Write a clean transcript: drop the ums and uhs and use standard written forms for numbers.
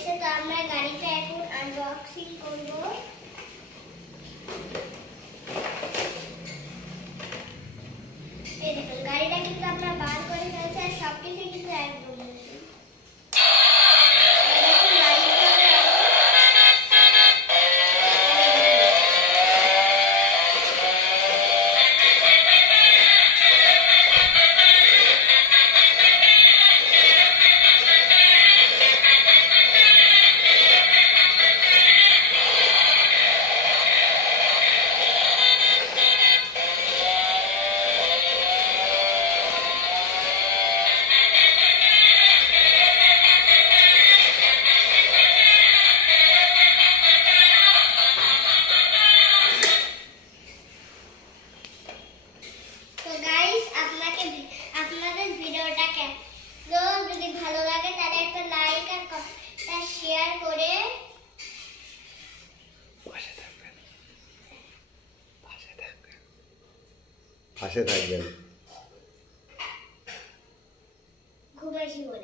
এসে তো আমরা গাড়িটা এখন আনবক্সিং করব। এই দেখুন গাড়িটা কিন্তু আমরা বার করে ফেলছি আর সবকিছু কিন্তু একদম যদি ভালো লাগে তাহলে একটা লাইক আর শেয়ার করে পাশে থাকবেন। ঘুমাইছি বলে